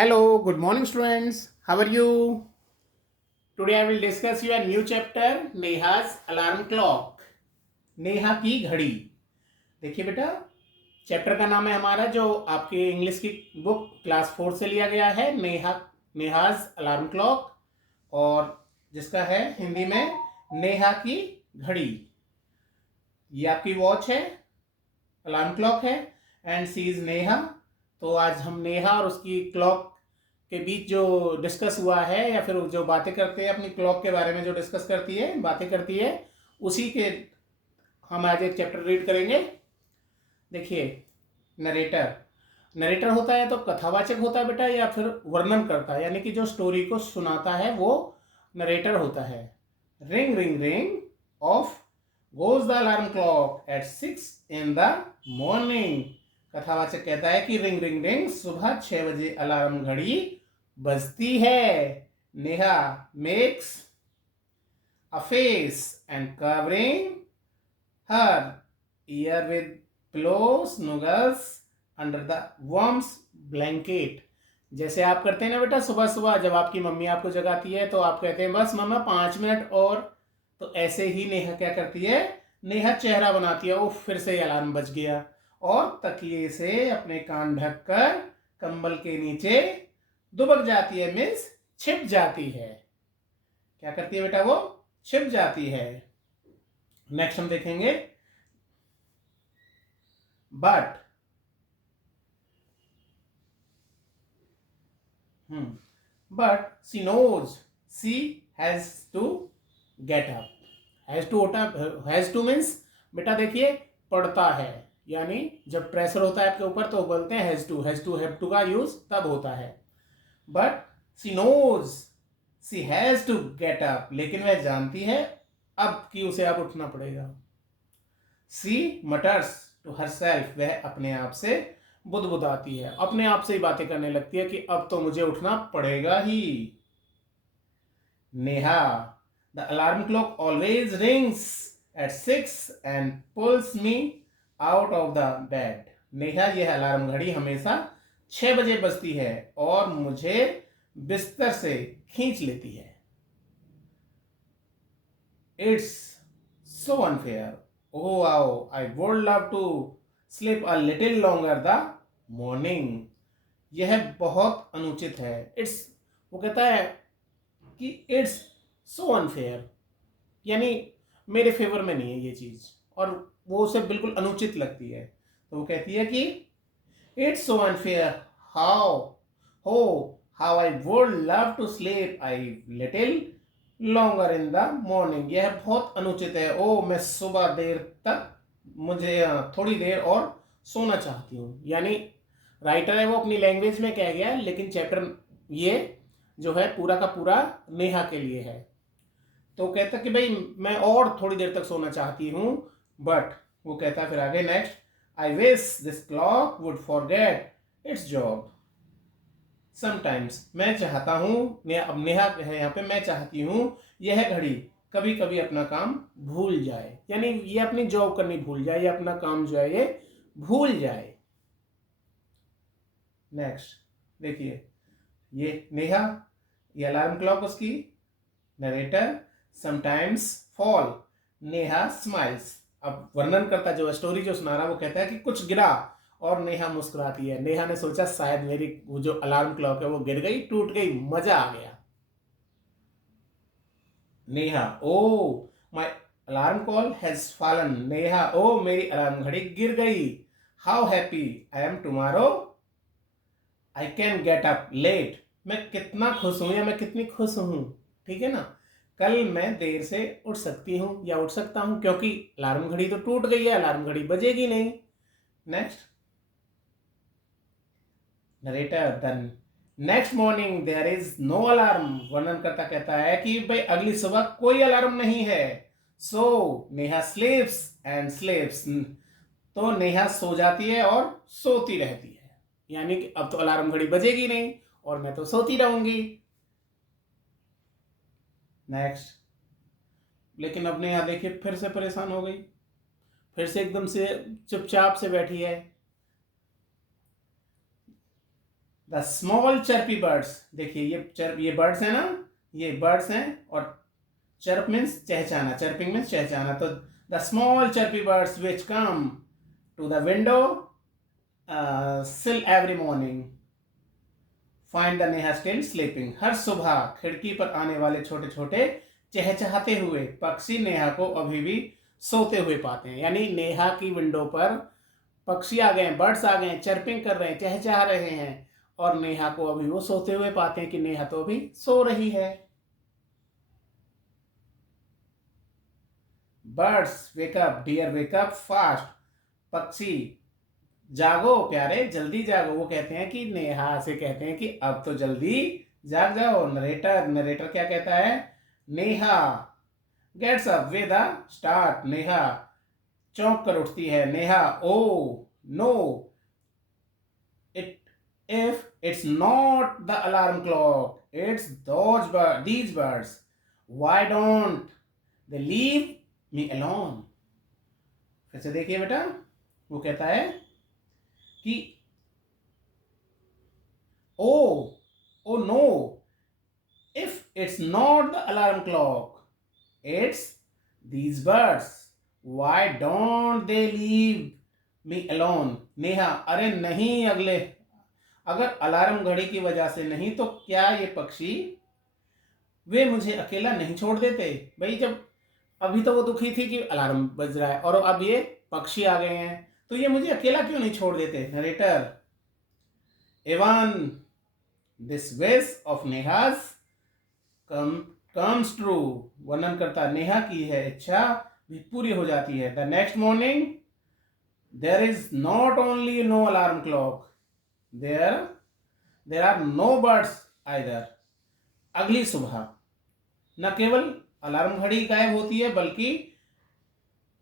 Hello, good morning, students. How are you? Today I will discuss your new chapter, Neha's alarm clock. Neha की घड़ी. देखिए बेटा, chapter का नाम है हमारा जो आपके इंग्लिश की बुक क्लास 4 से लिया गया है, नेहाज अलार्म क्लॉक, और जिसका है हिंदी में नेहा की घड़ी. ये आपकी वॉच है, अलार्म क्लॉक है, एंड सी इज नेहा. तो आज हम नेहा और उसकी क्लॉक के बीच जो डिस्कस हुआ है, या फिर जो बातें करते हैं अपनी क्लॉक के बारे में, जो डिस्कस करती है, बातें करती है, उसी के हम आज एक चैप्टर रीड करेंगे. देखिए, नरेटर. नरेटर होता है तो कथावाचक होता है बेटा, या फिर वर्णन करता है, यानी कि जो स्टोरी को सुनाता है वो नरेटर होता है. Ring ring ring off goes the alarm clock at 6 in the morning. कथावाचक कहता है कि रिंग रिंग रिंग, सुबह 6 बजे अलार्म घड़ी बजती है. Neha makes a face and covering her ear with pillow snuggles under the warm blanket. जैसे आप करते हैं ना बेटा, सुबह सुबह जब आपकी मम्मी आपको जगाती है तो आप कहते हैं बस मम्मा 5 मिनट और. तो ऐसे ही नेहा क्या करती है, नेहा चेहरा बनाती है, वो फिर से अलार्म बज गया, और तकिए से अपने कान ढककर कंबल के नीचे दुबक जाती है, मीन्स छिप जाती है. क्या करती है बेटा, वो छिप जाती है. नेक्स्ट हम देखेंगे, but but she knows she has to get up. has to means बेटा देखिए, पढ़ता है, यानी जब प्रेशर होता है आपके ऊपर तो बोलते हैं हैज टू का यूज तब होता है. But she knows she has to get up, लेकिन वह जानती है अब कि उसे अब उठना पड़ेगा. सी मटर्स टू हरसेल्फ, वह अपने आप से बुदबुदाती है, अपने आप से ही बातें करने लगती है कि अब तो मुझे उठना पड़ेगा ही. Neha, the alarm clock always rings at 6 and pulls me out of the bed. Neha, यह अलार्म घड़ी हमेशा 6 बजे बजती है और मुझे बिस्तर से खींच लेती है. It's so unfair. Oh wow, I would love to sleep a little longer the morning. यह बहुत अनुचित है. इट्स, वो कहता है कि इट्स सो अनफेयर, यानी मेरे फेवर में नहीं है ये चीज, और वो उसे बिल्कुल अनुचित लगती है. तो वो कहती है कि it's so unfair, how oh how I would love to sleep I little longer in the morning. यह बहुत अनुचित है. ओ, मैं सुबह देर तक, मुझे थोड़ी देर और सोना चाहती हूँ. यानी राइटर है वो अपनी लैंग्वेज में कह गया, लेकिन चैप्टर ये जो है पूरा का पूरा नेहा के लिए है. तो कहता कि भाई मैं और थोड़ी देर तक सोना चाहती हूँ. बट वो कहता फिर आगे, next, I wish this clock would forget it's job sometimes. मैं चाहता हूँ, अब नेहा है यहाँ पे, मैं चाहती हूँ यह घड़ी कभी कभी अपना काम भूल जाए, यानी ये अपनी जॉब करनी भूल जाए, या अपना काम जो है ये भूल जाए. नेक्स्ट देखिए, ये नेहा, ये अलार्म क्लॉक उसकी. Narrator, sometimes fall, Neha smiles. अब वर्णन करता जो स्टोरी जो सुना रहा वो कहता है कि कुछ गिरा और नेहा मुस्कुराती है. नेहा ने सोचा शायद मेरी वो जो अलार्म क्लॉक है वो गिर गई, टूट गई, मजा आ गया. Neha, oh my alarm clock has fallen. Neha, ओ मेरी अलार्म घड़ी गिर गई. How happy I am tomorrow I can get up late. मैं कितना खुश हूं, या मैं कितनी खुश हूं, ठीक है ना, कल मैं देर से उठ सकती हूं या उठ सकता हूं, क्योंकि अलार्म घड़ी तो टूट गई है, अलार्म घड़ी बजेगी नहीं. Next, narrator, then next morning there is no alarm. वर्णन करता कहता है कि भाई अगली सुबह कोई अलार्म नहीं है. सो नेहा स्लीप्स एंड स्लीप्स. तो नेहा सो जाती है और सोती रहती है, यानी कि अब तो अलार्म घड़ी बजेगी नहीं और मैं तो सोती रहूंगी. नेक्स्ट, लेकिन अब नेहा देखिए फिर से परेशान हो गई, फिर से एकदम से चुपचाप से बैठी है. द स्मॉल चर्पी बर्ड्स, देखिए ये बर्ड्स है ना, ये बर्ड्स हैं, और चर्प मीन्स चहचाना, चर्पिंग मीन्स चहचाना, तो the small chirpy birds which come to the window sill every morning find the Neha still sleeping, हर सुबह खिड़की पर आने वाले छोटे छोटे चहचहाते हुए पक्षी नेहा को अभी भी सोते हुए पाते हैं। यानी नेहा की विंडो पर पक्षी आ गए, बर्ड्स आ गए, चर्पिंग कर रहे हैं, चहचहा रहे हैं, और नेहा को अभी वो सोते हुए पाते हैं कि नेहा तो अभी सो रही है। Birds wake up dear, wake up fast, पक्षी जागो प्यारे, जल्दी जागो। वो कहते हैं कि नेहा से कहते हैं कि अब तो जल्दी जाग जाओ। नरेटर, नरेटर क्या कहता है? Neha gets up with a start, Neha चौंक कर उठती है। Neha oh no it if it's not the alarm clock, it's these birds, why don't they leave me alone. फिर से देखिए बेटा, वो कहता है कि oh no if it's not the alarm clock, it's these birds, why don't they leave me alone. Neha अरे नहीं, अगर अलार्म घड़ी की वजह से नहीं तो क्या ये पक्षी वे मुझे अकेला नहीं छोड़ देते। भाई जब अभी तो वो दुखी थी कि अलार्म बज रहा है, और अब ये पक्षी आ गए हैं, तो ये मुझे अकेला क्यों नहीं छोड़ देते। Narrator even this wish of Neha's comes true, वर्णन करता नेहा की है इच्छा भी पूरी हो जाती है। The next morning there is not only no alarm clock, there are no birds either. अगली सुबह न केवल अलार्म घड़ी गायब होती है बल्कि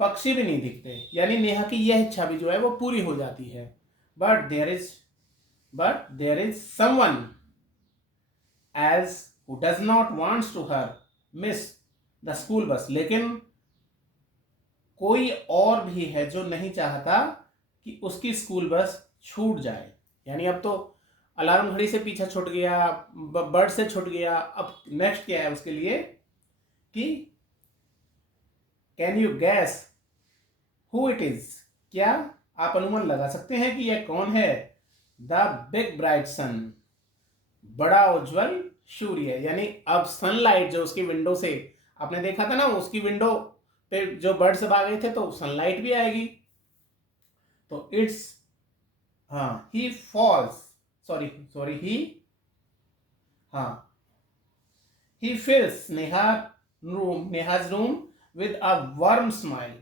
पक्षी भी नहीं दिखते, यानी नेहा की यह इच्छा भी जो है वो पूरी हो जाती है। But there is someone as who does not wants to her miss the school bus, लेकिन कोई और भी है जो नहीं चाहता कि उसकी स्कूल बस छूट जाए। यानी अब तो अलार्म घड़ी से पीछा छूट गया, बर्ड से छूट गया, अब नेक्स्ट क्या है उसके लिए कि can you gas who it is, क्या आप अनुमान लगा सकते हैं कि यह कौन है? द बिग ब्राइट सन, बड़ा उज्जवल सूर्य। यानी अब सनलाइट जो उसकी विंडो से, आपने देखा था ना उसकी विंडो पे जो बर्ड्स आ गए थे, तो सनलाइट भी आएगी। तो it's he falls, sorry he fills Neha's room with a warm smile,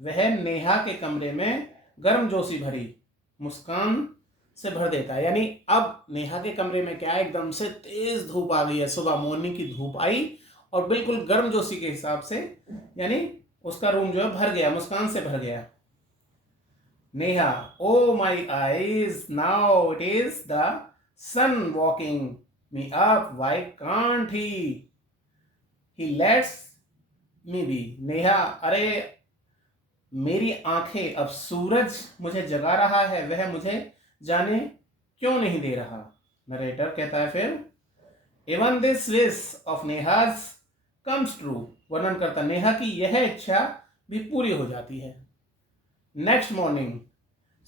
वह नेहा के कमरे में गर्मजोशी भरी मुस्कान से भर देता है। यानी अब नेहा के कमरे में क्या है, एकदम से तेज धूप आ गई है, सुबह मॉर्निंग की धूप आई और बिल्कुल गर्मजोशी के हिसाब से, यानी उसका रूम जो है भर गया, मुस्कान से भर गया। Neha oh my eyes now it is the sun waking me up, why can't he lets me be. Neha अरे मेरी आंखें, अब सूरज मुझे जगा रहा है, वह मुझे जाने क्यों नहीं दे रहा। नरेटर कहता है फिर even this wish of Neha's comes true, वर्णन करता नेहा की यह इच्छा भी पूरी हो जाती है। Next morning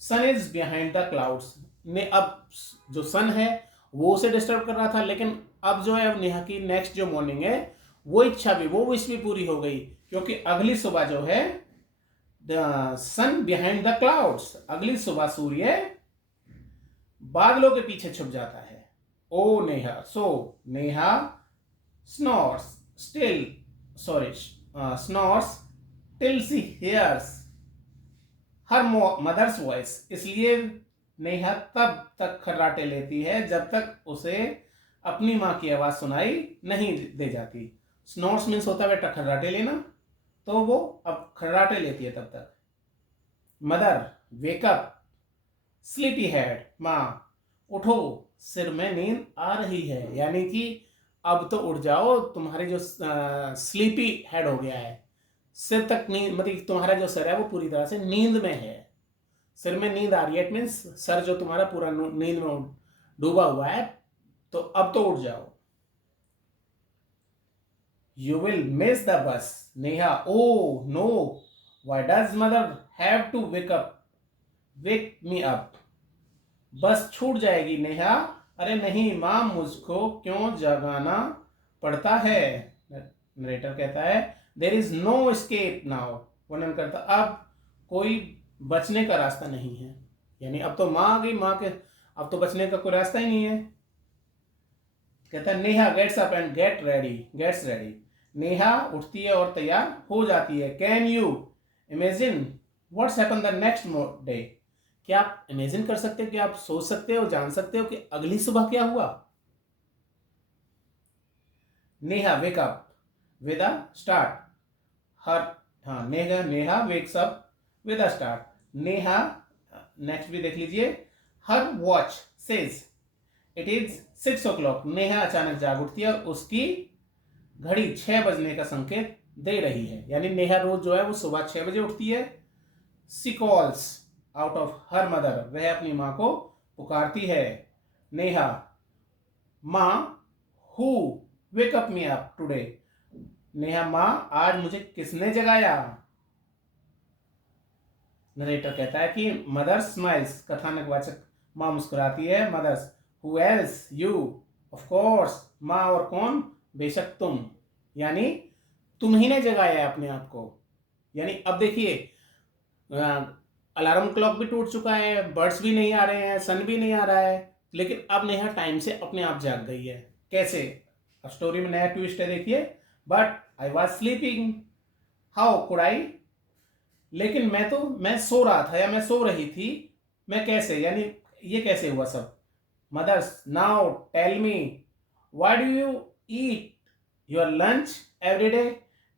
sun is behind the clouds, ने अब जो सन है वो उसे डिस्टर्ब कर रहा था, लेकिन अब जो है नेहा की नेक्स्ट जो मॉर्निंग है वो इच्छा भी, वो विश भी पूरी हो गई, क्योंकि अगली सुबह जो है the sun behind the clouds, अगली सुबह सूर्य बादलों के पीछे छुप जाता है। ओ नेहा, सो Neha snores still snores till she hears her mother's voice, इसलिए नेहा तब तक खर्राटे लेती है जब तक उसे अपनी माँ की आवाज सुनाई नहीं दे जाती। स्नोर्स मीन्स होता है बेटा खर्राटे लेना, तो वो अब खर्राटे लेती है तब तक। मदर वेकअप स्लीपी हेड, माँ उठो सिर में नींद आ रही है, यानी कि अब तो उठ जाओ, तुम्हारे जो स्लीपी हेड हो गया है, सिर तक नींद, मतलब तुम्हारा जो सर है वो पूरी तरह से नींद में है, सिर में नींद आ रही है, इट मीन्स सर जो तुम्हारा पूरा नींद में डूबा हुआ है, तो अब तो उठ जाओ। You will miss the bus. Neha, oh no. Why does mother have to wake me up? बस छूट जाएगी नेहा। अरे नहीं माँ, मुझको क्यों जगाना पड़ता है। नरेटर कहता है there is no escape now. वर्णन करता अब कोई बचने का रास्ता नहीं है, यानी अब तो माँ आ गई, माँ के अब तो बचने का कोई रास्ता ही नहीं है। कहता है Neha gets up and gets ready. Neha उठती है और तैयार हो जाती है। Can you imagine what's happen the next day. क्या आप इमेजिन कर सकते हो, कि आप सोच सकते हो, जान सकते हो कि अगली सुबह क्या हुआ। Neha wake up with a start. हर हाँ Neha wakes up with a start. Neha next भी देख लीजिए। Her watch says it is 6 o'clock। Neha अचानक जाग उठती है और उसकी घड़ी 6 बजने का संकेत दे रही है, यानी नेहा रोज जो है वो सुबह 6 बजे उठती है। She calls out of her mother. वह अपनी माँ को पुकारती है। नेहा माँ who wake up me up today. Neha माँ आज मुझे किसने जगाया। नरेटर कहता है कि मदर स्माइल्स। कथानकवाचक माँ मुस्कुराती है। Mothers who else you of course. माँ और कौन, बेशक तुम, यानी तुम ही ने जगाया है अपने आप को। यानी अब देखिए अलार्म क्लॉक भी टूट चुका है, बर्ड्स भी नहीं आ रहे हैं, सन भी नहीं आ रहा है, लेकिन अब नेहा टाइम से अपने आप जाग गई है। कैसे, अब स्टोरी में नया ट्विस्ट है देखिए। But I was sleeping how could I. लेकिन मैं सो रहा था या मैं सो रही थी। मैं कैसे, यानी ये कैसे हुआ सब। Mothers now tell me why do you eat your lunch every day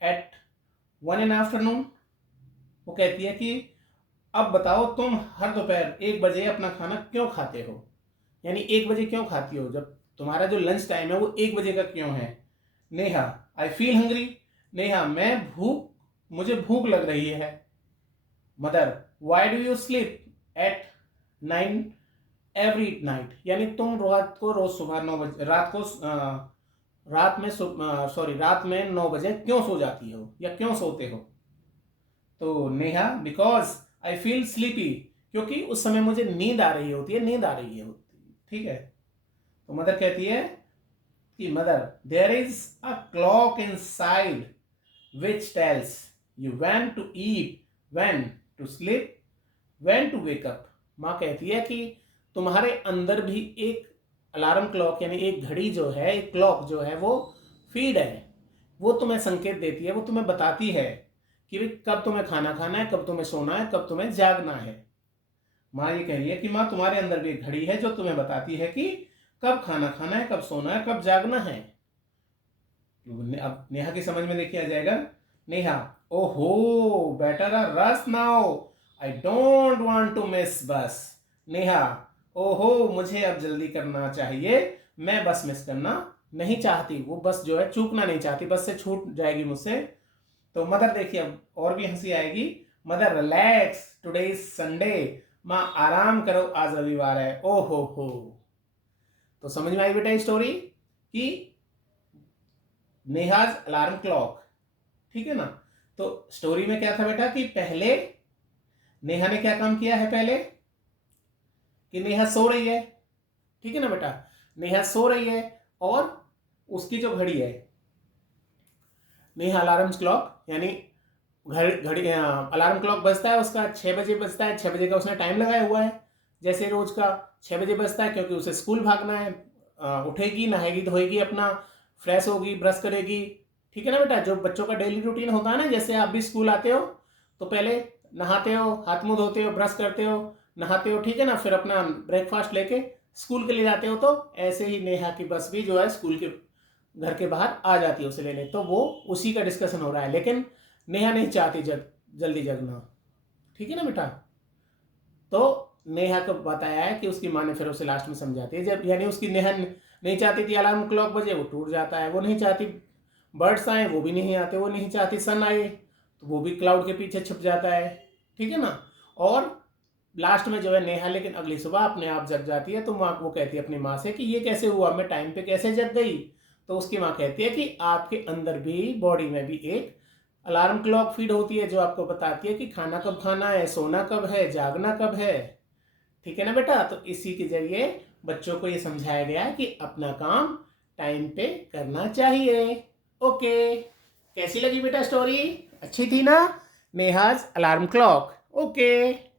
at 1 in the afternoon। वो कहती है कि अब बताओ तुम हर दोपहर 1 बजे अपना खाना क्यों खाते हो, यानी 1 बजे क्यों खाती हो, जब तुम्हारा जो लंच टाइम है वो 1 बजे का क्यों है। Neha I feel hungry. Neha मुझे भूख लग रही है। Mother why do you sleep at 9 every night. यानी तुम रोज सुबह 9 बजे रात में 9 बजे क्यों सो जाती हो या क्यों सोते हो। तो Neha because I feel sleepy. क्योंकि उस समय मुझे नींद आ रही होती है। ठीक है। तो मदर कहती है कि mother there is a clock inside which tells you when to eat, when to sleep, when to wake up. माँ कहती है कि तुम्हारे अंदर भी एक अलार्म क्लॉक, यानी एक घड़ी जो है, एक क्लॉक जो है वो फीड है। वो तुम्हें संकेत देती है, वो तुम्हें बताती है कि कब तुम्हें खाना खाना है, कब तुम्हें सोना है, कब तुम्हें जागना है। माँ ये कह रही है कि माँ तुम्हारे अंदर भी एक घड़ी है जो तुम्हें बताती है कि कब खाना खाना है, कब सोना है, कब जागना है। अब नेहा की समझ में देखिए आ जाएगा। नेहा ओहो better a rush now, I don't want to miss bus. Neha ओहो मुझे अब जल्दी करना चाहिए, मैं बस मिस करना नहीं चाहती। वो बस जो है चूकना नहीं चाहती, बस से छूट जाएगी मुझसे। तो मदर देखिए अब और भी हंसी आएगी। Mother relax today is Sunday. माँ आराम करो आज रविवार है। ओ हो। तो समझ में आई बेटा स्टोरी कि नेहाज अलार्म क्लॉक। ठीक है ना। तो स्टोरी में क्या था बेटा कि पहले नेहा ने क्या काम किया है, पहले कि नेहा सो रही है। ठीक है ना बेटा, नेहा सो रही है और उसकी जो घड़ी है, नेहा अलार्म क्लॉक, यानी घड़ी अलार्म क्लॉक बजता है उसका 6 बजे बजता है। 6 बजे का उसने टाइम लगाया हुआ है, जैसे रोज का 6 बजे बजता है, क्योंकि उसे स्कूल भागना है। उठेगी, नहाएगी, धोएगी, अपना फ्रेश होगी, ब्रश करेगी। ठीक है ना बेटा, जो बच्चों का डेली रूटीन होता है ना, जैसे आप भी स्कूल आते हो तो पहले नहाते हो, हाथ मुंह धोते हो, ब्रश करते हो, नहाते हो, ठीक है ना, फिर अपना ब्रेकफास्ट लेके स्कूल के लिए जाते हो। तो ऐसे ही नेहा की बस भी जो है स्कूल के घर के बाहर आ जाती है उसे लेने। तो वो उसी का डिस्कशन हो रहा है, लेकिन नेहा नहीं चाहती जल्दी जगना। ठीक है ना बेटा। तो नेहा को बताया है कि उसकी माँ ने फिर उसे लास्ट में समझाती है, जब यानी उसकी नेहा नहीं चाहती थी अलार्म क्लॉक बजे, वो टूट जाता है। वो नहीं चाहती बर्ड्स आए, वो भी नहीं आते। वो नहीं चाहती सन आए, तो वो भी क्लाउड के पीछे छुप जाता है। ठीक है ना। और लास्ट में जो है नेहा लेकिन अगली सुबह अपने आप जग जाती है। तो माँ वो कहती है अपनी माँ से कि ये कैसे हुआ, मैं टाइम पे कैसे जग गई। तो उसकी माँ कहती है कि आपके अंदर भी, बॉडी में भी एक अलार्म क्लॉक फीड होती है जो आपको बताती है कि खाना कब खाना है, सोना कब है, जागना कब है। ठीक है ना बेटा। तो इसी के जरिए बच्चों को ये समझाया गया है कि अपना काम टाइम पे करना चाहिए। ओके, कैसी लगी बेटा स्टोरी? अच्छी थी ना? Neha's alarm clock. ओके।